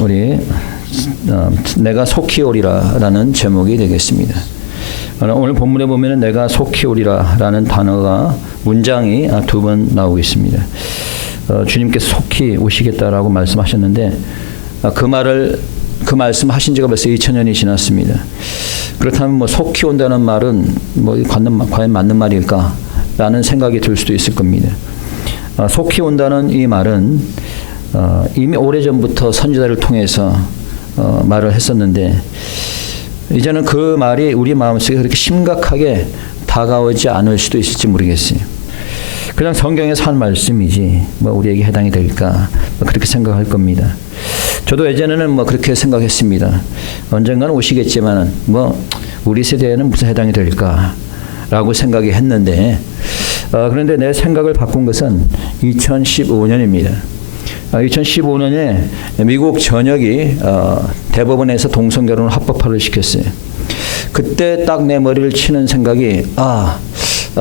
우리 내가 속히 오리라라는 제목이 되겠습니다. 오늘 본문에 보면은 내가 속히 오리라라는 단어가 문장이 두 번 나오고 있습니다. 주님께서 속히 오시겠다라고 말씀하셨는데 그 말씀하신 지가 벌써 2000년이 지났습니다. 그렇다면 뭐 속히 온다는 말은 뭐 과연 맞는 말일까라는 생각이 들 수도 있을 겁니다. 속히 온다는 이 말은 이미 오래전부터 선지자를 통해서 말을 했었는데 이제는 그 말이 우리 마음속에 그렇게 심각하게 다가오지 않을 수도 있을지 모르겠어요. 그냥 성경에서 한 말씀이지 뭐 우리에게 해당이 될까 그렇게 생각할 겁니다. 저도 예전에는 뭐 그렇게 생각했습니다. 언젠가는 오시겠지만은 뭐 우리 세대에는 무슨 해당이 될까라고 생각이 했는데 그런데 내 생각을 바꾼 것은 2015년입니다. 2015년에 미국 전역이 대법원에서 동성결혼을 합법화를 시켰어요. 그때 딱 내 머리를 치는 생각이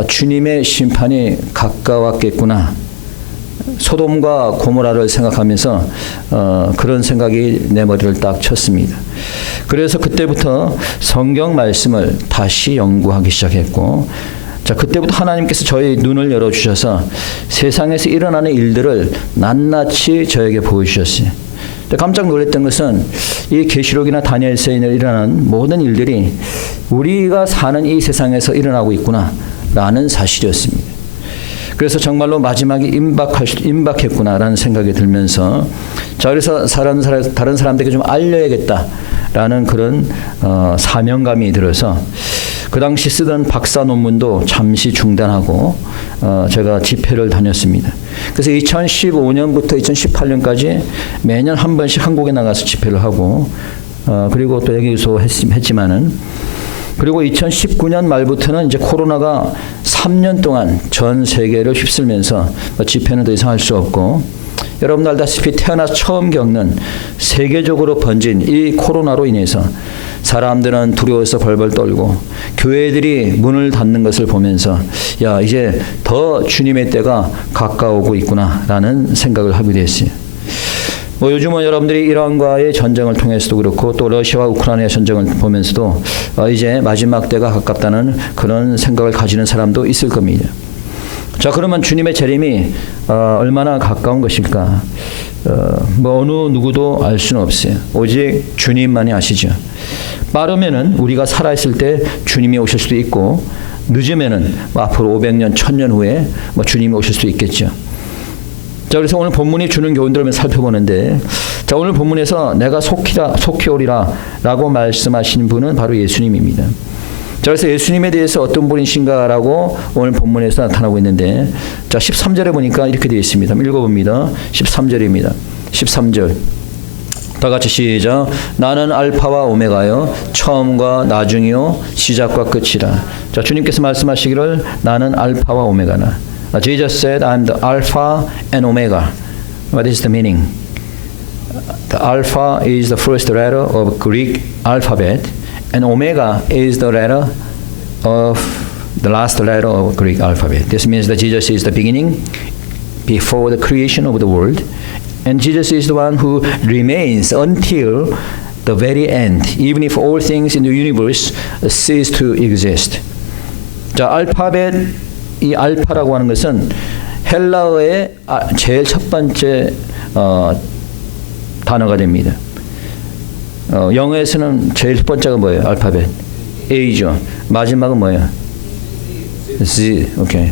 주님의 심판이 가까웠겠구나. 소돔과 고모라를 생각하면서 그런 생각이 내 머리를 딱 쳤습니다. 그래서 그때부터 성경 말씀을 다시 연구하기 시작했고 그때부터 하나님께서 저희 눈을 열어주셔서 세상에서 일어나는 일들을 낱낱이 저에게 보여주셨어요. 깜짝 놀랐던 것은 이 계시록이나 다니엘서에 일어나는 모든 일들이 우리가 사는 이 세상에서 일어나고 있구나라는 사실이었습니다. 그래서 정말로 마지막이 임박했구나라는 생각이 들면서 그래서 다른 사람들에게 좀 알려야겠다라는 그런 사명감이 들어서 그 당시 쓰던 박사 논문도 잠시 중단하고 제가 집회를 다녔습니다. 그래서 2015년부터 2018년까지 매년 한 번씩 한국에 나가서 집회를 하고 그리고 또 여기서 했지만은 그리고 2019년 말부터는 이제 코로나가 3년 동안 전 세계를 휩쓸면서 집회는 더 이상 할 수 없고 여러분들 알다시피 태어나서 처음 겪는 세계적으로 번진 이 코로나로 인해서 사람들은 두려워서 벌벌 떨고 교회들이 문을 닫는 것을 보면서 이제 더 주님의 때가 가까우고 있구나라는 생각을 하게 됐어요. 요즘은 여러분들이 이란과의 전쟁을 통해서도 그렇고 또 러시아와 우크라이나의 전쟁을 보면서도 이제 마지막 때가 가깝다는 그런 생각을 가지는 사람도 있을 겁니다. 그러면 주님의 재림이 얼마나 가까운 것일까? 어느 누구도 알 수는 없어요. 오직 주님만이 아시죠. 빠르면은 우리가 살아있을 때 주님이 오실 수도 있고 늦으면은 앞으로 500년, 1000년 후에 주님이 오실 수도 있겠죠. 그래서 오늘 본문이 주는 교훈들을 한번 살펴보는데 오늘 본문에서 내가 속히 오리라 라고 말씀하신 분은 바로 예수님입니다. 그래서 예수님에 대해서 어떤 분이신가라고 오늘 본문에서 나타나고 있는데 13절에 보니까 이렇게 되어 있습니다. 읽어봅니다. 13절입니다. 13절 다 같이 시작. 나는 알파와 오메가요 처음과 나중이요 시작과 끝이라. 주님께서 말씀하시기를 나는 알파와 오메가나. Jesus said, I'm the Alpha and Omega. What is the meaning? The Alpha is the first letter of Greek alphabet, and Omega is the letter of the last letter of Greek alphabet. This means that Jesus is the beginning before the creation of the world, and Jesus is the one who remains until the very end, even if all things in the universe cease to exist. 이 알파라고 하는 것은 헬라어의 제일 첫 번째 단어가 됩니다. 영어에서는 제일 첫 번째가 뭐예요? 알파벳 A죠. 마지막은 뭐예요? Z. 오케이.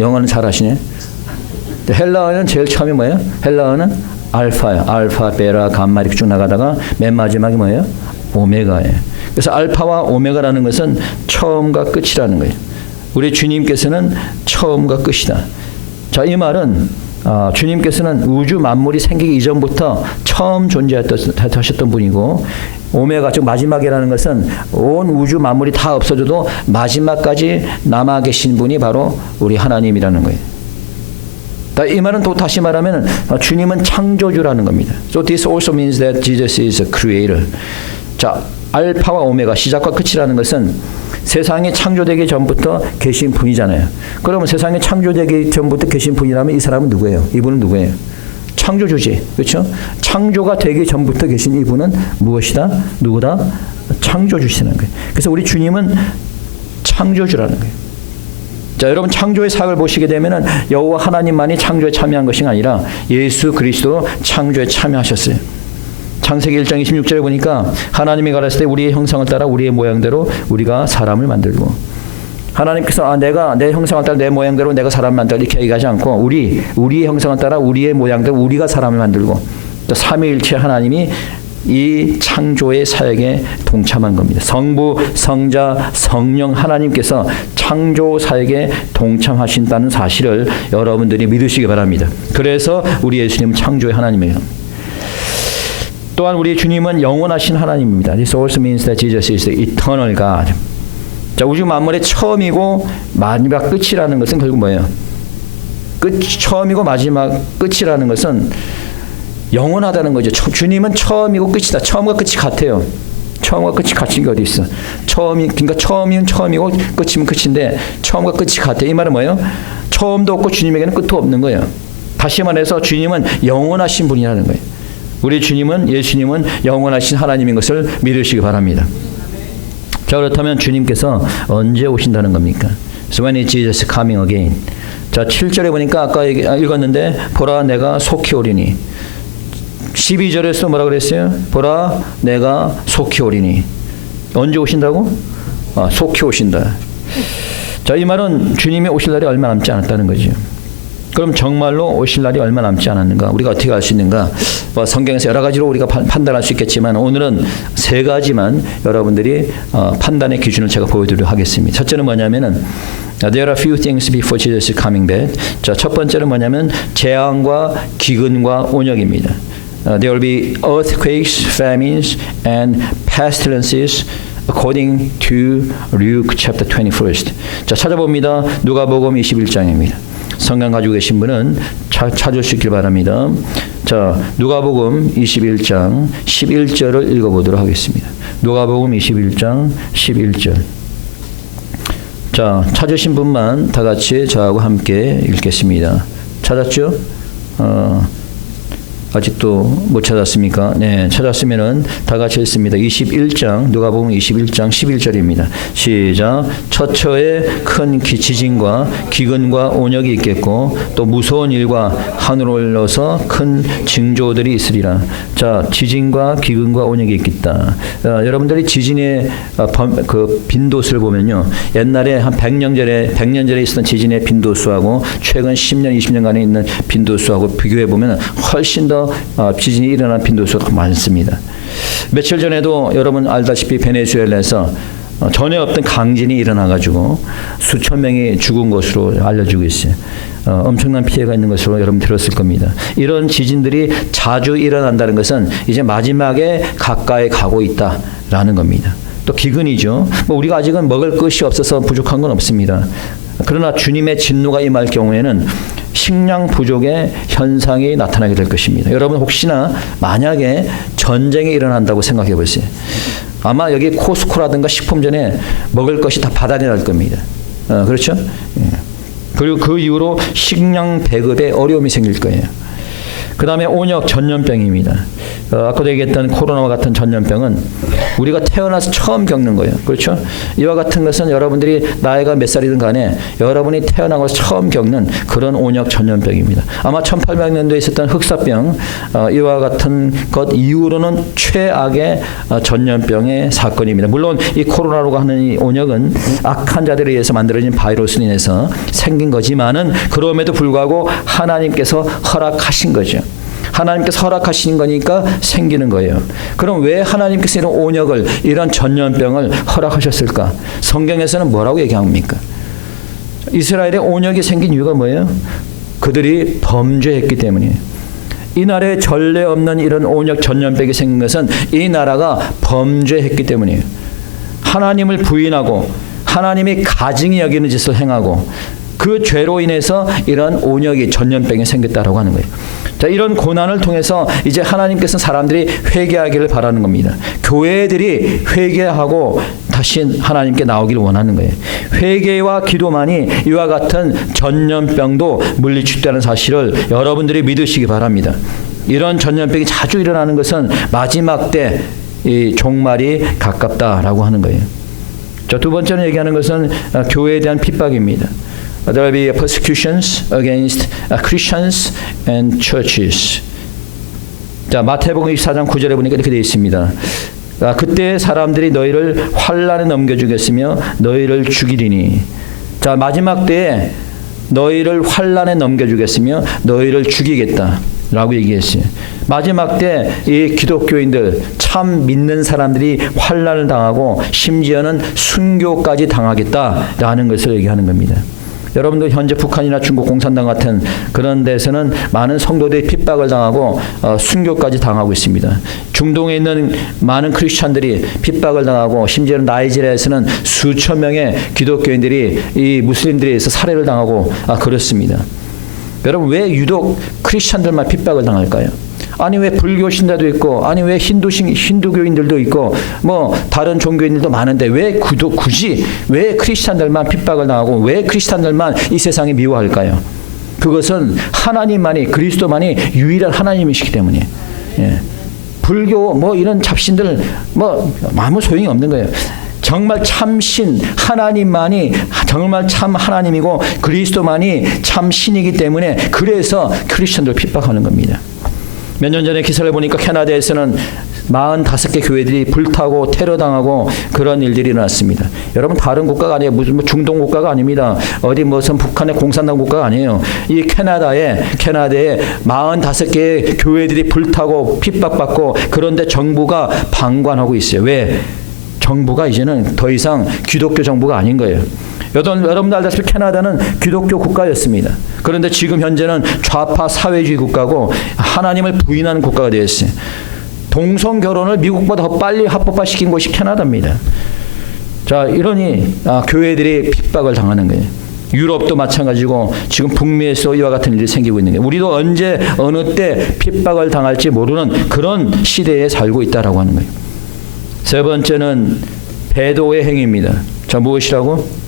영어는 잘하시네. 헬라어는 제일 처음이 뭐예요? 헬라어는 알파예요. 알파, 베타, 감마 이렇게 쭉 나가다가 맨 마지막이 뭐예요? 오메가예요. 그래서 알파와 오메가라는 것은 처음과 끝이라는 거예요. 우리 주님께서는 처음과 끝이다. 이 말은 주님께서는 우주 만물이 생기기 이전부터 처음 존재하셨던 분이고 오메가 즉 마지막이라는 것은 온 우주 만물이 다 없어져도 마지막까지 남아 계신 분이 바로 우리 하나님이라는 거예요. 이 말은 또 다시 말하면 주님은 창조주라는 겁니다. So this also means that Jesus is a creator. 알파와 오메가 시작과 끝이라는 것은 세상이 창조되기 전부터 계신 분이잖아요. 그러면 세상이 창조되기 전부터 계신 분이라면 이 사람은 누구예요? 이분은 누구예요? 창조주지. 그렇죠? 창조가 되기 전부터 계신 이분은 무엇이다? 누구다? 창조주시는 거예요. 그래서 우리 주님은 창조주라는 거예요. 자, 여러분 창조의 사역을 보시게 되면은 여호와 하나님만이 창조에 참여한 것이 아니라 예수 그리스도 창조에 참여하셨어요. 창세기 1장 26절에 보니까 하나님이 가라사대 때 우리의 형상을 따라 우리의 모양대로 우리가 사람을 만들고, 하나님께서 내가 내 형상을 따라 내 모양대로 내가 사람을 만들고 이렇게 얘기하지 않고 우리의 형상을 따라 우리의 모양대로 우리가 사람을 만들고, 또 삼위일체 하나님이 이 창조의 사역에 동참한 겁니다. 성부, 성자, 성령 하나님께서 창조 사역에 동참하신다는 사실을 여러분들이 믿으시기 바랍니다. 그래서 우리 예수님은 창조의 하나님이에요. 또한 우리 주님은 영원하신 하나님입니다. This also means that Jesus is the eternal God. 자, 우주 만물의 처음이고 마지막 끝이라는 것은 결국 뭐예요? 처음이고 마지막 끝이라는 것은 영원하다는 거죠. 주님은 처음이고 끝이다. 처음과 끝이 같아요. 처음과 끝이 같은 게 어디 있어? 그러니까 처음이면 처음이고 끝이면 끝인데 처음과 끝이 같아요. 이 말은 뭐예요? 처음도 없고 주님에게는 끝도 없는 거예요. 다시 말해서 주님은 영원하신 분이라는 거예요. 우리 주님은, 예수님은 영원하신 하나님인 것을 믿으시기 바랍니다. 자, 그렇다면 주님께서 언제 오신다는 겁니까? So when is Jesus coming again? 자, 7절에 보니까 아까 읽었는데 보라 내가 속히 오리니. 12절에서 뭐라 그랬어요? 보라 내가 속히 오리니. 언제 오신다고? 속히 오신다. 자, 이 말은 주님이 오실 날이 얼마 남지 않았다는 거죠. 그럼 정말로 오실 날이 얼마 남지 않았는가? 우리가 어떻게 알 수 있는가? 성경에서 여러 가지로 우리가 판단할 수 있겠지만 오늘은 세 가지만 여러분들이 판단의 기준을 제가 보여드리도록 하겠습니다. 첫째는 뭐냐면은 There are few things before Jesus coming back. 자, 첫 번째는 뭐냐면 재앙과 기근과 온역입니다. There will be earthquakes, famines, and pestilences according to Luke chapter 21. 자, 찾아봅니다. 누가복음 21장입니다. 성경 가지고 계신 분은 찾으시길 바랍니다. 자, 누가복음 21장 11절을 읽어보도록 하겠습니다. 누가복음 21장 11절. 자, 찾으신 분만 다 같이 저하고 함께 읽겠습니다. 찾았죠? 아직도 못 찾았습니까? 네, 찾았으면은 다 같이 읽습니다. 21장, 누가복음 21장 11절입니다. 시작. 처처에 큰 지진과 기근과 온역이 있겠고 또 무서운 일과 하늘을 올려서 큰 징조들이 있으리라. 자, 지진과 기근과 온역이 있겠다. 여러분들이 지진의 그 빈도수를 보면요, 옛날에 한 100년 전에 있었던 지진의 빈도수하고 최근 10년, 20년간에 있는 빈도수하고 비교해 보면 훨씬 더 지진이 일어난 빈도수가 많습니다. 며칠 전에도 여러분 알다시피 베네수엘라에서 전에 없던 강진이 일어나가지고 수천 명이 죽은 것으로 알려지고 있어요. 엄청난 피해가 있는 것으로 여러분 들었을 겁니다. 이런 지진들이 자주 일어난다는 것은 이제 마지막에 가까이 가고 있다라는 겁니다. 또 기근이죠. 우리가 아직은 먹을 것이 없어서 부족한 건 없습니다. 그러나 주님의 진노가 임할 경우에는 식량 부족의 현상이 나타나게 될 것입니다. 여러분 혹시나 만약에 전쟁이 일어난다고 생각해 보세요. 아마 여기 코스코라든가 식품전에 먹을 것이 다 바닥이 날 겁니다. 그렇죠? 그리고 그 이후로 식량 배급에 어려움이 생길 거예요. 그 다음에 온역 전염병입니다. 아까도 얘기했던 코로나와 같은 전염병은 우리가 태어나서 처음 겪는 거예요. 그렇죠? 이와 같은 것은 여러분들이 나이가 몇 살이든 간에 여러분이 태어나고 처음 겪는 그런 온역 전염병입니다. 아마 1800년도에 있었던 흑사병, 이와 같은 것 이후로는 최악의 전염병의 사건입니다. 물론 이 코로나라고 하는 이 온역은 악한 자들에 의해서 만들어진 바이러스로 인해서 생긴 거지만은 그럼에도 불구하고 하나님께서 허락하신 거죠. 하나님께서 허락하신 거니까 생기는 거예요. 그럼 왜 하나님께서 이런 온역을, 이런 전염병을 허락하셨을까? 성경에서는 뭐라고 얘기합니까? 이스라엘에 온역이 생긴 이유가 뭐예요? 그들이 범죄했기 때문이에요. 이 나라에 전례 없는 이런 온역 전염병이 생긴 것은 이 나라가 범죄했기 때문이에요. 하나님을 부인하고 하나님이 가증히 여기는 짓을 행하고 그 죄로 인해서 이런 온역이 전염병이 생겼다라고 하는 거예요. 자, 이런 고난을 통해서 이제 하나님께서는 사람들이 회개하기를 바라는 겁니다. 교회들이 회개하고 다시 하나님께 나오기를 원하는 거예요. 회개와 기도만이 이와 같은 전염병도 물리치다는 사실을 여러분들이 믿으시기 바랍니다. 이런 전염병이 자주 일어나는 것은 마지막 때 이 종말이 가깝다라고 하는 거예요. 자, 두 번째는 얘기하는 것은 교회에 대한 핍박입니다. There will be persecutions against Christians and churches. 자, 마태복음 24장 9절에 보니까 이렇게 되어 있습니다. 그때 사람들이 너희를 환난에 넘겨주겠으며 너희를 죽이리니. 자, 마지막 때에 너희를 환난에 넘겨주겠으며 너희를 죽이겠다 라고 얘기했어요. 마지막 때 이 기독교인들, 참 믿는 사람들이 환난을 당하고 심지어는 순교까지 당하겠다라는 것을 얘기하는 겁니다. 여러분들 현재 북한이나 중국 공산당 같은 그런 데서는 많은 성도들이 핍박을 당하고 순교까지 당하고 있습니다. 중동에 있는 많은 크리스찬들이 핍박을 당하고 심지어는 나이지리아에서는 수천 명의 기독교인들이 이 무슬림들에 의해서 살해를 당하고 그렇습니다. 여러분, 왜 유독 크리스찬들만 핍박을 당할까요? 아니 왜 불교 신자도 있고, 아니 왜 힌두교인들도 있고, 뭐 다른 종교인들도 많은데 왜 굳이 왜 크리스찬들만 핍박을 당하고 왜 크리스찬들만 이 세상에 미워할까요? 그것은 하나님만이, 그리스도만이 유일한 하나님이시기 때문에. 예. 불교 뭐 이런 잡신들 뭐 아무 소용이 없는 거예요. 정말 참신 하나님만이 정말 참 하나님이고 그리스도만이 참 신이기 때문에 그래서 크리스천들 핍박하는 겁니다. 몇 년 전에 기사를 보니까 캐나다에서는 45개 교회들이 불타고 테러당하고 그런 일들이 일어났습니다. 여러분, 다른 국가가 아니에요. 무슨 중동 국가가 아닙니다. 어디 무슨 북한의 공산당 국가가 아니에요. 이 캐나다에 45개의 교회들이 불타고 핍박받고, 그런데 정부가 방관하고 있어요. 왜? 정부가 이제는 더 이상 기독교 정부가 아닌 거예요. 여러분들 알다시피 캐나다는 기독교 국가였습니다. 그런데 지금 현재는 좌파 사회주의 국가고 하나님을 부인하는 국가가 되었어요. 동성 결혼을 미국보다 더 빨리 합법화시킨 곳이 캐나다입니다. 자, 이러니 교회들이 핍박을 당하는 거예요. 유럽도 마찬가지고 지금 북미에서 이와 같은 일이 생기고 있는 거예요. 우리도 언제 어느 때 핍박을 당할지 모르는 그런 시대에 살고 있다라고 하는 거예요. 세 번째는 배도의 행위입니다. 자, 무엇이라고?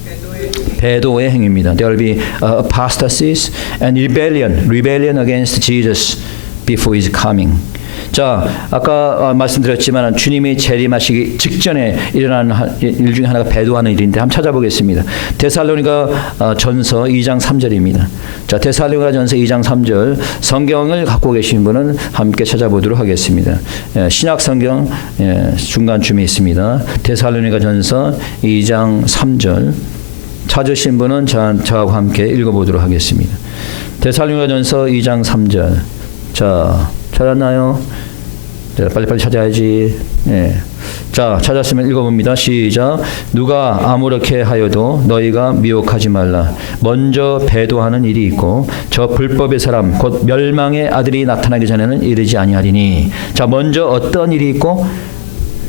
배도의 행위입니다. There will be apostasies and rebellion against Jesus before His coming. 자, 아까 말씀드렸지만 주님이 재림하시기 직전에 일어나는 일 중에 하나가 배도하는 일인데 한번 찾아보겠습니다. 데살로니가 전서 2장 3절입니다. 자, 데살로니가 전서 2장 3절 성경을 갖고 계신 분은 함께 찾아보도록 하겠습니다. 신약 성경 중간쯤에 있습니다. 데살로니가 전서 2장 3절 찾으신 분은 저하고 함께 읽어보도록 하겠습니다. 데살로니가 전서 2장 3절. 자, 찾았나요? 빨리빨리 찾아야지. 예. 자, 찾았으면 읽어봅니다. 시작. 누가 아무렇게 하여도 너희가 미혹하지 말라. 먼저 배도하는 일이 있고 저 불법의 사람 곧 멸망의 아들이 나타나기 전에는 이르지 아니하리니. 자, 먼저 어떤 일이 있고,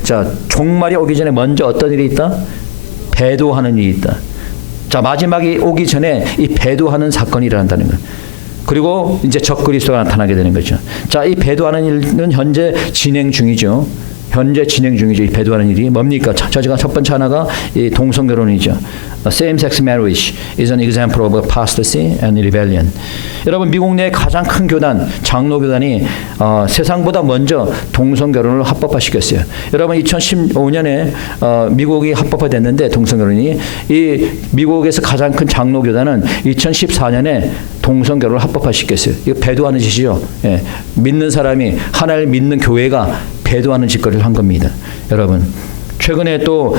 자, 종말이 오기 전에 먼저 어떤 일이 있다? 배도하는 일이 있다. 자, 마지막이 오기 전에 이 배도하는 사건이 일어난다는 거예요. 그리고 이제 적그리스도가 나타나게 되는 거죠. 자, 이 배도하는 일은 현재 진행 중이죠. 현재 진행 중이죠. 이 배도하는 일이 뭡니까? 첫 번째 하나가 이 동성결혼이죠. Same-sex marriage is an example of apostasy and rebellion. 여러분, 미국 내 가장 큰 교단, 장로교단이 세상보다 먼저 동성결혼을 합법화시켰어요. 여러분, 2015년에 미국이 합법화됐는데 동성결혼이, 이 미국에서 가장 큰 장로교단은 2014년에 동성결혼을 합법화시켰어요. 이거 배도하는 짓이죠. 예. 믿는 사람이, 하나님을 믿는 교회가 배도하는 짓거리를 한 겁니다. 여러분, 최근에 또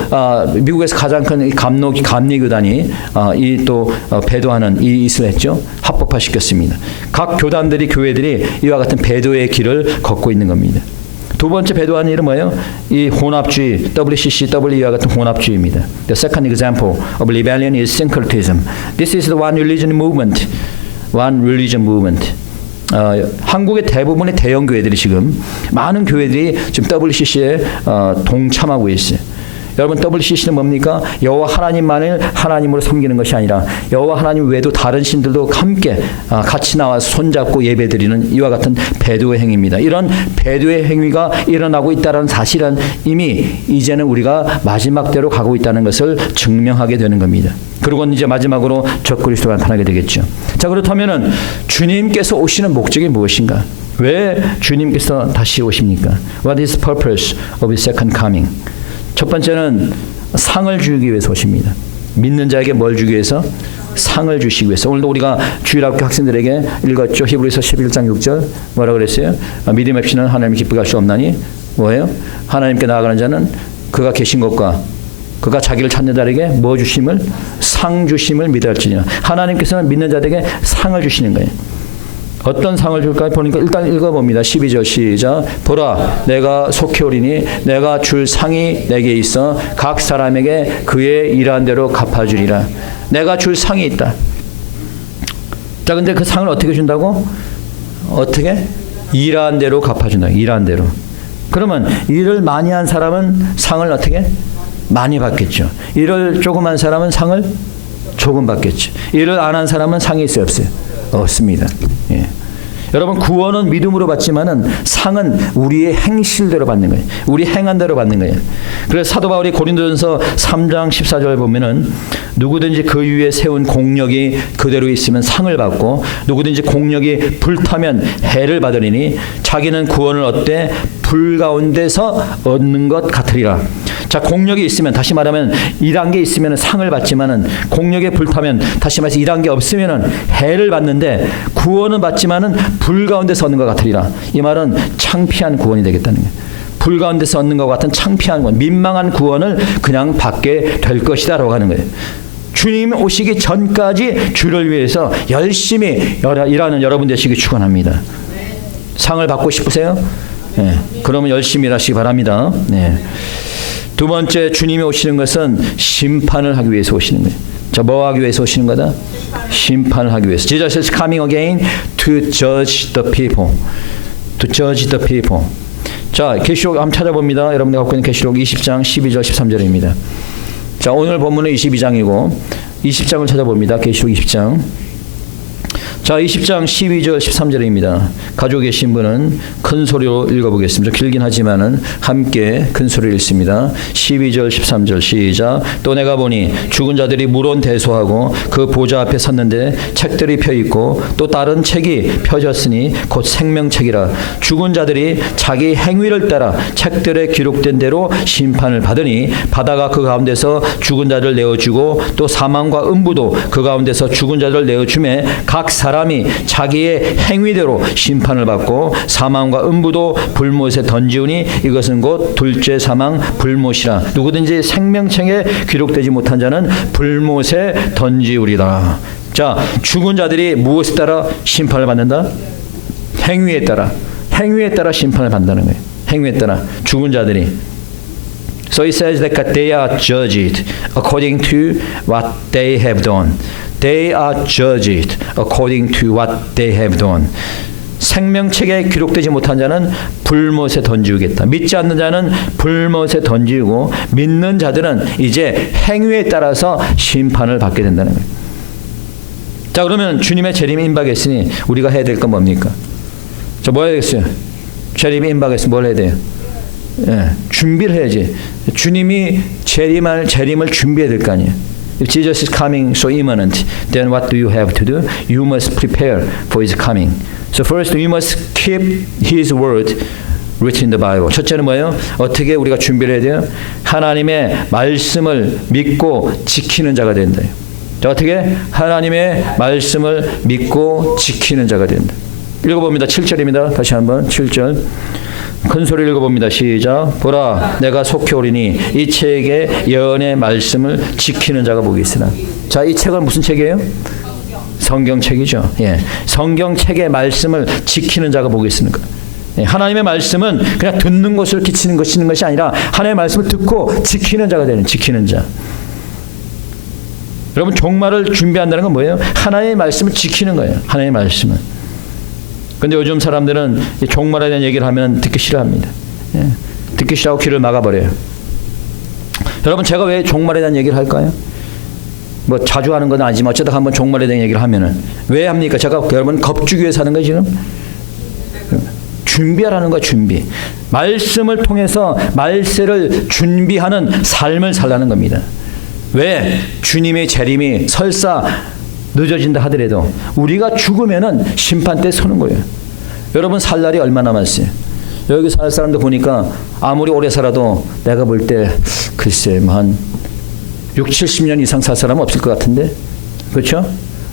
미국에서 가장 큰 감리교단이 이 또 배도하는 이 짓을 했죠. 합법화시켰습니다. 각 교단들이, 교회들이 이와 같은 배도의 길을 걷고 있는 겁니다. 두 번째 배도하는 일은 뭐예요? 이 혼합주의, WCCW와 같은 혼합주의입니다. The second example of rebellion is syncretism. This is the one religion movement. One religion movement. 한국의 대부분의 대형 교회들이 지금, 많은 교회들이 지금 WCC에 동참하고 있어요. 여러분 WCC는 뭡니까? 여호와 하나님만을 하나님으로 섬기는 것이 아니라 여호와 하나님 외에도 다른 신들도 함께 같이 나와서 손잡고 예배드리는 이와 같은 배도의 행위입니다. 이런 배도의 행위가 일어나고 있다는 사실은 이미 이제는 우리가 마지막 때로 가고 있다는 것을 증명하게 되는 겁니다. 그리고 이제 마지막으로 적그리스도가 나타나게 되겠죠. 자, 그렇다면은 주님께서 오시는 목적이 무엇인가? 왜 주님께서 다시 오십니까? What is the purpose of His second coming? 첫 번째는 상을 주기 위해서 오십니다. 믿는 자에게 뭘 주기 위해서? 상을 주시기 위해서. 오늘도 우리가 주일학교 학생들에게 읽었죠. 히브리서 11장 6절 뭐라 그랬어요? 믿음 없이는 하나님 기쁘게 할 수 없나니 뭐예요? 하나님께 나아가는 자는 그가 계신 것과 그가 자기를 찾는 자에게 뭐 주심을? 상 주심을 믿어야 할지니라. 하나님께서는 믿는 자들에게 상을 주시는 거예요. 어떤 상을 줄까 보니까 일단 읽어봅니다. 12절 시작. 보라 내가 속히 오리니 내가 줄 상이 내게 있어 각 사람에게 그의 일한 대로 갚아주리라. 내가 줄 상이 있다. 자, 근데 그 상을 어떻게 준다고? 어떻게? 일한 대로 갚아준다. 일한 대로. 그러면 일을 많이 한 사람은 상을 어떻게? 많이 받겠죠. 일을 조금 한 사람은 상을 조금 받겠죠. 일을 안 한 사람은 상이 있어요, 없어요? 없습니다. 예. 여러분, 구원은 믿음으로 받지만은 상은 우리의 행실대로 받는 거예요. 우리 행한 대로 받는 거예요. 그래서 사도 바울이 고린도전서 3장 14절 보면은 누구든지 그 위에 세운 공력이 그대로 있으면 상을 받고 누구든지 공력이 불타면 해를 받으리니 자기는 구원을 얻되 불 가운데서 얻는 것 같으리라. 자, 공력이 있으면, 다시 말하면 일한 게 있으면 상을 받지만은 공력에 불타면, 다시 말해서 일한 게 없으면은 해를 받는데 구원은 받지만은 불 가운데서 얻는 것 같으리라. 이 말은 창피한 구원이 되겠다는 거예요. 불 가운데서 얻는 것 같은 창피한 구원, 민망한 구원을 그냥 받게 될 것이다라고 하는 거예요. 주님 오시기 전까지 주를 위해서 열심히 일하는 여러분 되시기 축원합니다. 상을 받고 싶으세요? 네. 그러면 열심히 일하시기 바랍니다. 네. 두 번째, 주님이 오시는 것은 심판을 하기 위해서 오시는 거예요. 자, 뭐 하기 위해서 오시는 거다? 심판을 하기 위해서. Jesus is coming again to judge the people. To judge the people. 자, 계시록 한번 찾아봅니다. 여러분들 갖고 있는 계시록 20장 12절 13절입니다. 자, 오늘 본문은 22장이고 20장을 찾아봅니다. 계시록 20장. 자, 20장 12절 13절입니다. 가지고 계신 분은 큰 소리로 읽어보겠습니다. 길긴 하지만은 함께 큰 소리로 읽습니다. 12절 13절 시작. 또 내가 보니 죽은 자들이 물론 대소하고 그 보좌 앞에 섰는데 책들이 펴있고 또 다른 책이 펴졌으니 곧 생명책이라. 죽은 자들이 자기 행위를 따라 책들에 기록된 대로 심판을 받으니 바다가 그 가운데서 죽은 자를 내어주고 또 사망과 음부도 그 가운데서 죽은 자를 내어주매 각 사람이 자기의 행위대로 심판을 받고 사망과 음부도 불못에 던지우니 이것은 곧 둘째 사망 불못이라. 누구든지 생명책에 기록되지 못한 자는 불못에 던지우리라. 자, 죽은 자들이 무엇에 따라 심판을 받는다? 행위에 따라. 행위에 따라 심판을 받는다는 거예요. 행위에 따라 죽은 자들이. So it says that they are judged according to what they have done. They are judged according to what they have done. 생명책에 기록되지 못한 자는 불못에 던지우겠다. 믿지 않는 자는 불못에 던지우고 믿는 자들은 이제 행위에 따라서 심판을 받게 된다는 거예요. 자, 그러면 주님의 재림이 임박했으니 우리가 해야 될 건 뭡니까? 자, 뭐 해야 되겠어요? 재림이 임박했으면 뭘 해야 돼요? 예, 준비를 해야지. 주님이 재림을 준비해야 될 거 아니에요. If Jesus is coming so imminent, then what do you have to do? You must prepare for His coming. So first, you must keep His word written in the Bible. 첫째는 뭐예요? 어떻게 우리가 준비를 해야 돼요? 하나님의 말씀을 믿고 지키는 자가 된다. 자, 어떻게? 하나님의 말씀을 믿고 지키는 자가 된다. 읽어봅니다. 7절입니다. 다시 한번 7절. 큰 소리 읽어봅니다. 시작. 보라 내가 속히 오리니 이 책의 예언의 말씀을 지키는 자가 복이 있으나. 자, 이 책은 무슨 책이에요? 성경책이죠. 예, 성경책의 말씀을 지키는 자가 복이 있으니까. 예, 하나님의 말씀은 그냥 듣는 것을 기치는 것이 아니라 하나님의 말씀을 듣고 지키는 자가 되는, 지키는 자. 여러분, 종말을 준비한다는 건 뭐예요? 하나님의 말씀을 지키는 거예요. 하나님의 말씀은. 근데 요즘 사람들은 종말에 대한 얘기를 하면 듣기 싫어합니다. 예, 듣기 싫어하고 귀를 막아버려요. 여러분 제가 왜 종말에 대한 얘기를 할까요? 뭐 자주 하는 건 아니지만 어쩌다 한번 종말에 대한 얘기를 하면은 왜 합니까? 제가 여러분 겁주기 위해서 하는 거예요 지금? 준비하라는 거야. 준비. 말씀을 통해서 말세를 준비하는 삶을 살라는 겁니다. 왜? 주님의 재림이 설사 늦어진다 하더라도 우리가 죽으면은 심판대에 서는 거예요. 여러분 살 날이 얼마 남았어요? 여기 살 사람들 보니까 아무리 오래 살아도 내가 볼 때 글쎄 한 60, 70년 이상 살 사람은 없을 것 같은데, 그렇죠?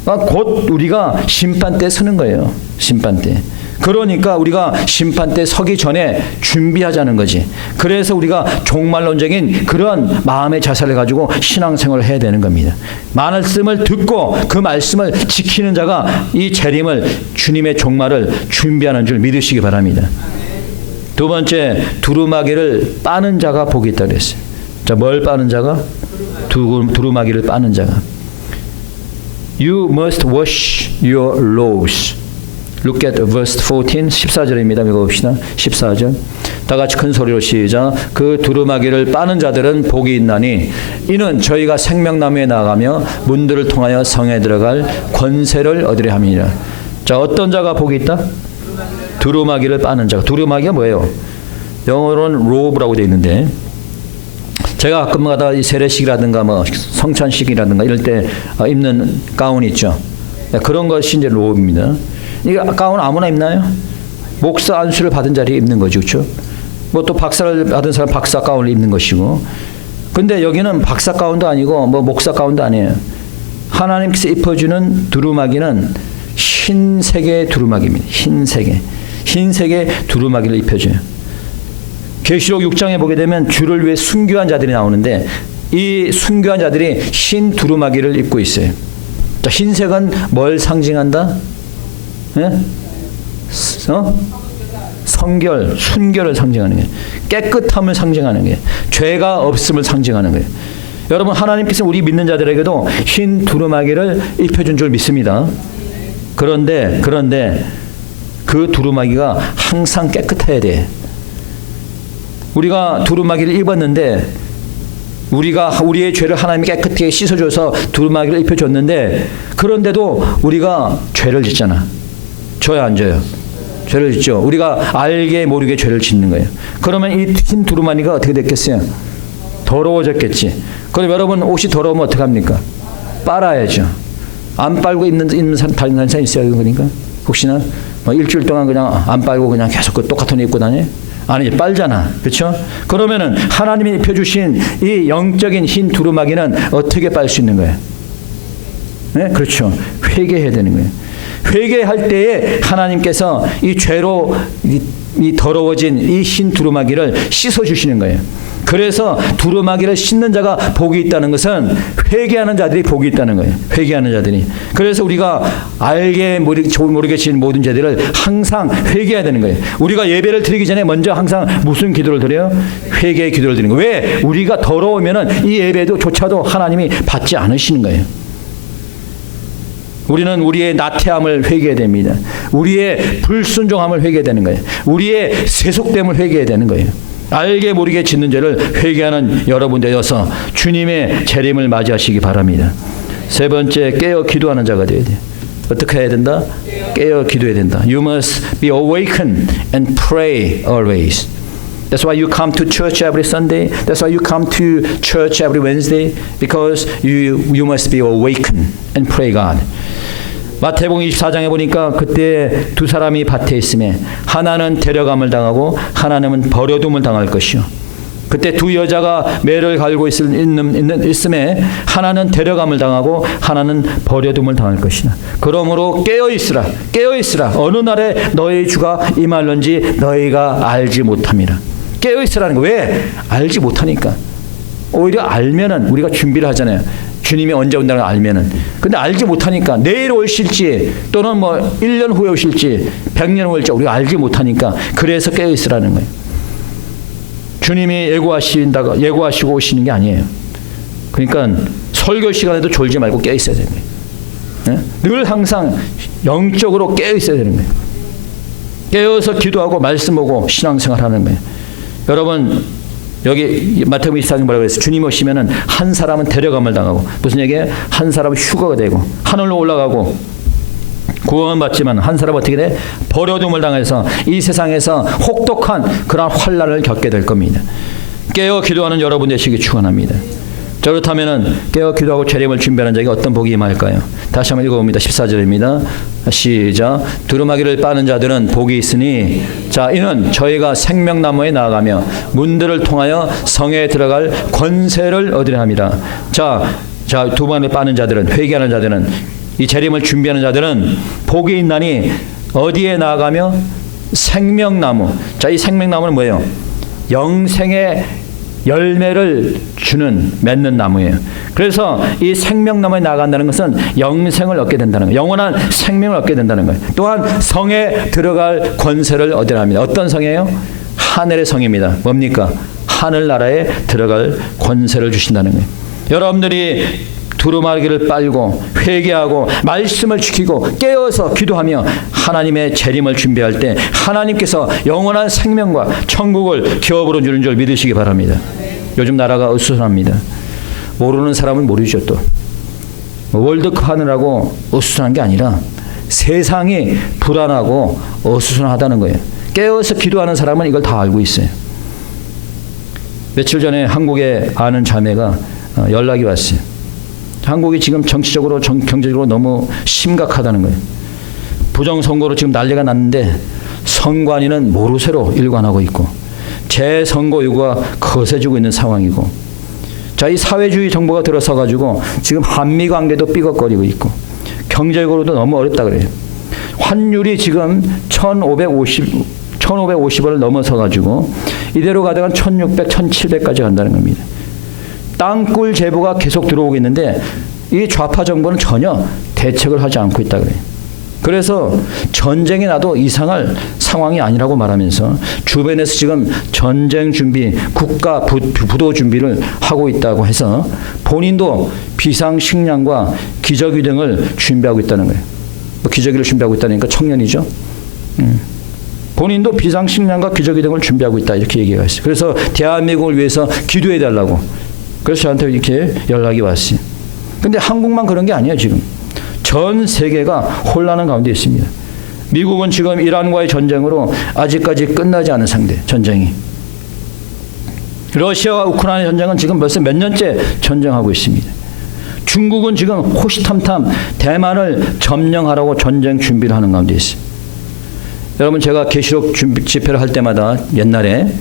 곧 우리가 심판대에 서는 거예요. 심판대. 그러니까 우리가 심판대 서기 전에 준비하자는 거지. 그래서 우리가 종말론적인 그런 마음의 자세를 가지고 신앙생활을 해야 되는 겁니다. 말씀을 듣고 그 말씀을 지키는 자가 이 재림을, 주님의 종말을 준비하는 줄 믿으시기 바랍니다. 두 번째, 두루마기를 빠는 자가 복이 있다고 그랬어요. 자, 뭘 빠는 자가? 두루마기를 빠는 자가. You must wash your robes. Look at verse 14, 14절입니다. 읽어봅시다. 14절. 다 같이 큰 소리로 시작. 그 두루마기를 빠는 자들은 복이 있나니 이는 저희가 생명나무에 나가며 문들을 통하여 성에 들어갈 권세를 얻으려 함이니라. 자, 어떤 자가 복이 있다? 두루마기를 빠는 자가. 두루마기가 뭐예요? 영어로는 로브라고 되어 있는데, 제가 가끔가다 이 세례식이라든가 뭐 성찬식이라든가 이럴 때 입는 가운 있죠. 그런 것이 이제 로브입니다. 이 가운 아무나 입나요? 목사 안수를 받은 자리에 입는 거죠, 그렇죠? 뭐 또 박사를 받은 사람 박사 가운을 입는 것이고. 근데 여기는 박사 가운도 아니고 뭐 목사 가운도 아니에요. 하나님께서 입혀주는 두루마기는 흰색의 두루마기입니다. 흰색의 두루마기를 입혀줘요. 계시록 6장에 보게 되면 주를 위해 순교한 자들이 나오는데 이 순교한 자들이 흰 두루마기를 입고 있어요. 자, 흰색은 뭘 상징한다? 예? 순결을 상징하는 거예요. 깨끗함을 상징하는 거예요. 죄가 없음을 상징하는 거예요. 여러분, 하나님께서 우리 믿는 자들에게도 흰 두루마기를 입혀준 줄 믿습니다. 그런데 그 두루마기가 항상 깨끗해야 돼. 우리가 두루마기를 입었는데 우리가 우리의 죄를 하나님이 깨끗하게 씻어줘서 두루마기를 입혀줬는데 그런데도 우리가 죄를 짓잖아. 져요, 안 져요? 죄를 짓죠. 우리가 알게 모르게 죄를 짓는 거예요. 그러면 이 흰 두루마기가 어떻게 됐겠어요? 더러워졌겠지. 그럼 여러분 옷이 더러우면 어떻게 합니까? 빨아야죠. 안 빨고 입는 사람 다른 사람 있어요. 그러니까 혹시나 뭐 일주일 동안 그냥 안 빨고 그냥 계속 그 똑같은 옷 입고 다녀? 아니, 빨잖아. 그렇죠? 그러면은 하나님이 입혀주신 이 영적인 흰 두루마기는 어떻게 빨 수 있는 거예요? 네? 그렇죠. 회개해야 되는 거예요. 회개할 때에 하나님께서 이 죄로 이 더러워진 이 흰 두루마기를 씻어주시는 거예요. 그래서 두루마기를 씻는 자가 복이 있다는 것은 회개하는 자들이 복이 있다는 거예요. 회개하는 자들이. 그래서 우리가 알게 모르게 지은 모든 죄들을 항상 회개해야 되는 거예요. 우리가 예배를 드리기 전에 먼저 항상 무슨 기도를 드려요? 회개의 기도를 드리는 거예요. 왜? 우리가 더러우면은 이 예배조차도 하나님이 받지 않으시는 거예요. 우리는 우리의 나태함을 회개해야 됩니다. 우리의 불순종함을 회개해야 되는 거예요. 우리의 세속됨을 회개해야 되는 거예요. 알게 모르게 짓는 죄를 회개하는 여러분 되어서 주님의 재림을 맞이하시기 바랍니다. 세 번째, 깨어 기도하는 자가 되어야 돼요. 어떻게 해야 된다? 깨어 기도해야 된다. You must be awakened and pray always. That's why you come to church every Sunday. That's why you come to church every Wednesday. Because you must be awakened and pray God. 마태복음 24장에 보니까 그때 두 사람이 밭에 있음에 하나는 데려감을 당하고 하나는 버려둠을 당할 것이요. 그때 두 여자가 매를 갈고 있음에 하나는 데려감을 당하고 하나는 버려둠을 당할 것이다. 그러므로 깨어있으라. 어느 날에 너희 주가 임할런지 너희가 알지 못함이라. 깨어있으라는 거. 왜? 알지 못하니까. 오히려 알면은 우리가 준비를 하잖아요. 주님이 언제 온다는 걸 알면은. 근데 알지 못하니까 내일 오실지 또는 뭐 1년 후에 오실지 100년 후에 올지 우리가 알지 못하니까 그래서 깨어있으라는 거예요. 주님이 예고하시고 오시는 게 아니에요. 그러니까 설교 시간에도 졸지 말고 깨어있어야 되는 거예요. 늘 항상 영적으로 깨어있어야 되는 거예요. 깨어서 기도하고 말씀 보고 신앙생활 하는 거예요. 여러분, 여기 마태복음 24장에 뭐라고 그랬어요? 주님 오시면은 한 사람은 데려감을 당하고, 무슨 얘기예요? 한 사람은 휴거가 되고 하늘로 올라가고 구원은 받지만 한 사람은 어떻게 돼? 버려둠을 당해서 이 세상에서 혹독한 그런 환난을 겪게 될 겁니다. 깨어 기도하는 여러분 되시기 축원합니다. 자, 그렇다면은 깨어 기도하고 재림을 준비하는 자에게 어떤 복이 임할까요? 다시 한번 읽어봅니다. 14절입니다. 시작. 두루마기를 빠는 자들은 복이 있으니, 자, 이는 저희가 생명나무에 나아가며 문들을 통하여 성에 들어갈 권세를 얻으려 함이라. 자, 두루마기를 빠는 자들은, 회개하는 자들은, 이 재림을 준비하는 자들은 복이 있나니 어디에 나아가며? 생명나무. 자, 이 생명나무는 뭐예요? 영생의 열매를 맺는 나무예요. 그래서 이 생명나무에 나간다는 것은 영생을 얻게 된다는 거예요. 영원한 생명을 얻게 된다는 거예요. 또한 성에 들어갈 권세를 얻으려 합니다. 어떤 성이에요? 하늘의 성입니다. 뭡니까? 하늘나라에 들어갈 권세를 주신다는 거예요. 여러분들이 두루마기를 빨고 회개하고 말씀을 지키고 깨어서 기도하며 하나님의 재림을 준비할 때 하나님께서 영원한 생명과 천국을 기업으로 주는 줄 믿으시기 바랍니다. 요즘 나라가 어수선합니다. 모르는 사람은 모르죠. 또 월드컵 하느라고 어수선한 게 아니라 세상이 불안하고 어수선하다는 거예요. 깨어서 기도하는 사람은 이걸 다 알고 있어요. 며칠 전에 한국에 아는 자매가 연락이 왔어요. 한국이 지금 정치적으로 경제적으로 너무 심각하다는 거예요. 부정선거로 지금 난리가 났는데 선관위는 모르쇠로 일관하고 있고 재선거 요구가 거세지고 있는 상황이고, 자, 이 사회주의 정부가 들어서 가지고 지금 한미 관계도 삐걱거리고 있고 경제적으로도 너무 어렵다 그래요. 환율이 지금 1550원을 넘어서 가지고 이대로 가다가 1600, 1700까지 간다는 겁니다. 땅굴 제보가 계속 들어오고 있는데 이 좌파 정부는 전혀 대책을 하지 않고 있다 그래요. 그래서 전쟁이 나도 이상할 상황이 아니라고 말하면서 주변에서 지금 전쟁 준비, 국가 부도 준비를 하고 있다고 해서 본인도 비상식량과 기저귀 등을 준비하고 있다는 거예요. 뭐 기저귀를 준비하고 있다니까 청년이죠. 본인도 비상식량과 기저귀 등을 준비하고 있다 이렇게 얘기가 있어요. 그래서 대한민국을 위해서 기도해 달라고. 그래서 저한테 이렇게 연락이 왔어요. 근데 한국만 그런 게 아니에요. 지금 전 세계가 혼란한 가운데 있습니다. 미국은 지금 이란과의 전쟁으로 아직까지 끝나지 않은 상태, 전쟁이. 러시아와 우크라이나 전쟁은 지금 벌써 몇 년째 전쟁하고 있습니다. 중국은 지금 호시탐탐 대만을 점령하라고 전쟁 준비를 하는 가운데 있어요. 여러분, 제가 계시록 집회를 할 때마다 옛날에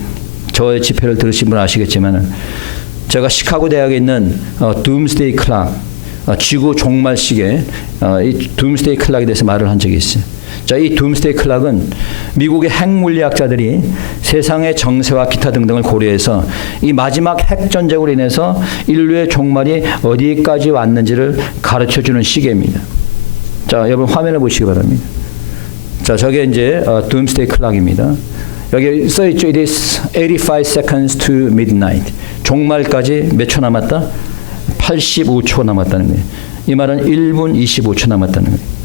저의 집회를 들으신 분은 아시겠지만 제가 시카고 대학에 있는 둠스데이 클락, 지구 종말 시계, 이 둠스데이 클락에 대해서 말을 한 적이 있어요. 자, 이 둠스데이 클락은 미국의 핵물리학자들이 세상의 정세와 기타 등등을 고려해서 이 마지막 핵전쟁으로 인해서 인류의 종말이 어디까지 왔는지를 가르쳐주는 시계입니다. 자, 여러분 화면을 보시기 바랍니다. 자, 저게 이제 둠스데이 클락입니다. 여기 써있죠. It is 85 seconds to midnight. 종말까지 몇 초 남았다? 85초 남았다는 거예요. 이 말은 1분 25초 남았다는 거예요.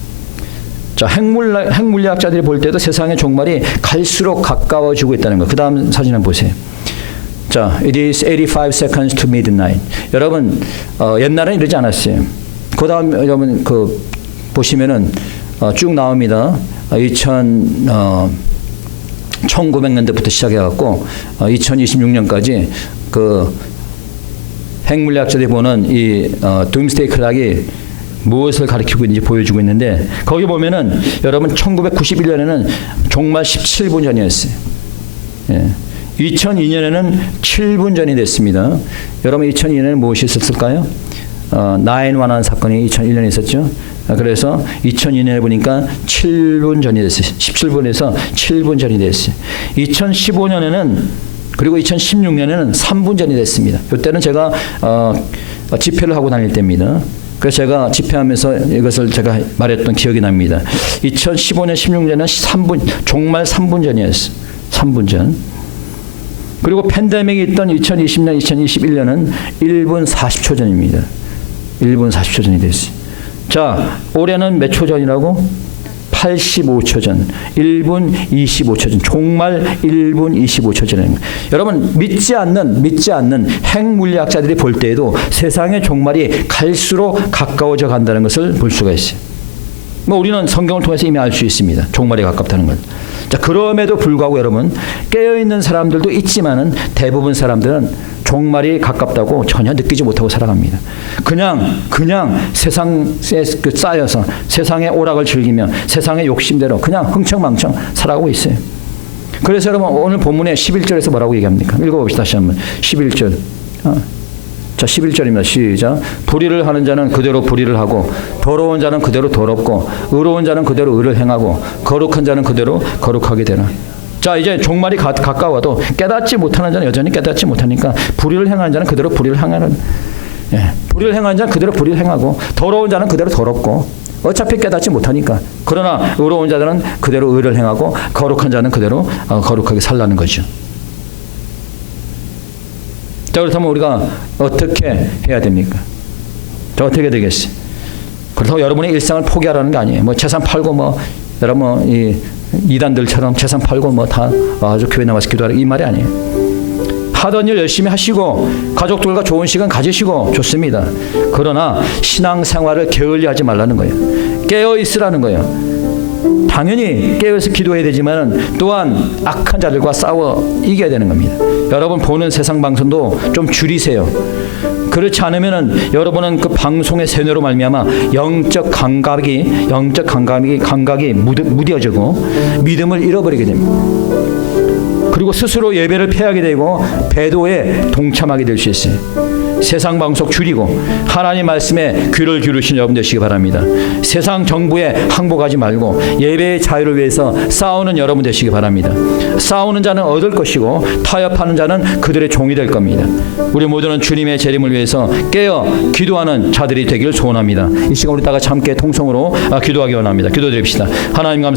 자, 핵물리학자들이 볼 때도 세상의 종말이 갈수록 가까워지고 있다는 거예요. 그 다음 사진 한번 보세요. 자, it is 85 seconds to midnight. 여러분, 옛날에는 이러지 않았어요. 그 다음 여러분 보시면은 쭉 나옵니다. 1900년대부터 시작해갖고 2026년까지 핵물리학자들이 보는 이 둠스데이 클락이 무엇을 가리키고 있는지 보여주고 있는데, 거기 보면은 여러분 1991년에는 종말 17분 전이었어요. 예. 2002년에는 7분 전이 됐습니다. 여러분 2002년에는 무엇이 있었을까요? 9/11 사건이 2001년에 있었죠. 그래서 2002년에 보니까 7분 전이 됐어요. 17분에서 7분 전이 됐어요. 2015년에는 그리고 2016년에는 3분 전이 됐습니다. 이때는 제가 집회를 하고 다닐 때입니다. 그래서 제가 집회하면서 이것을 제가 말했던 기억이 납니다. 2015년, 16년은 3분, 종말 3분 전이었어요. 3분 전. 그리고 팬데믹이 있던 2020년, 2021년은 1분 40초 전입니다. 1분 40초 전이 됐어요. 자, 올해는 몇 초 전이라고? 85초 전, 1분 25초 전, 종말 1분 25초 전에. 여러분 믿지 않는 핵물리학자들이 볼 때에도 세상의 종말이 갈수록 가까워져 간다는 것을 볼 수가 있어요. 뭐 우리는 성경을 통해서 이미 알 수 있습니다. 종말이 가깝다는 걸. 자, 그럼에도 불구하고 여러분 깨어있는 사람들도 있지만은 대부분 사람들은 종말이 가깝다고 전혀 느끼지 못하고 살아갑니다. 그냥 세상에 쌓여서 세상의 오락을 즐기며 세상의 욕심대로 그냥 흥청망청 살아가고 있어요. 그래서 여러분 오늘 본문의 11절에서 뭐라고 얘기합니까? 읽어봅시다. 다시 한번 11절. 자, 11절입니다. 시작. 불의를 하는 자는 그대로 불의를 하고 더러운 자는 그대로 더럽고 의로운 자는 그대로 의를 행하고 거룩한 자는 그대로 거룩하게 되라. 자, 이제 종말이 가까워도 깨닫지 못하는 자는 여전히 깨닫지 못하니까 불의를 행하는 자는 그대로 불의를 행하는. 불의를 행하는 자는 그대로 불의를 행하고 더러운 자는 그대로 더럽고 어차피 깨닫지 못하니까. 그러나 의로운 자들은 그대로 의를 행하고 거룩한 자는 그대로 거룩하게 살라는 거죠. 자, 그렇다면 우리가 어떻게 해야 됩니까? 자, 어떻게 되겠어요? 그렇다고 여러분의 일상을 포기하라는 게 아니에요. 뭐 재산 팔고 여러분 이 이단들처럼 재산 팔고 다 아주 교회 나와서 기도하라 이 말이 아니에요. 하던 일 열심히 하시고 가족들과 좋은 시간 가지시고 좋습니다. 그러나 신앙생활을 게을리하지 말라는 거예요. 깨어 있으라는 거예요. 당연히 깨어서 기도해야 되지만 또한 악한 자들과 싸워 이겨야 되는 겁니다. 여러분 보는 세상 방송도 좀 줄이세요. 그렇지 않으면은 여러분은 그 방송의 세뇌로 말미암아 영적 감각이 무뎌지고 믿음을 잃어버리게 됩니다. 그리고 스스로 예배를 패하게 되고 배도에 동참하게 될 수 있어요. 세상 방송 줄이고 하나님 말씀에 귀를 기울이신 여러분 되시기 바랍니다. 세상 정부에 항복하지 말고 예배의 자유를 위해서 싸우는 여러분 되시기 바랍니다. 싸우는 자는 얻을 것이고 타협하는 자는 그들의 종이 될 겁니다. 우리 모두는 주님의 재림을 위해서 깨어 기도하는 자들이 되기를 소원합니다. 이 시간 우리 다 같이 함께 통성으로 기도하기 원합니다. 기도드립시다. 하나님 감사합니다.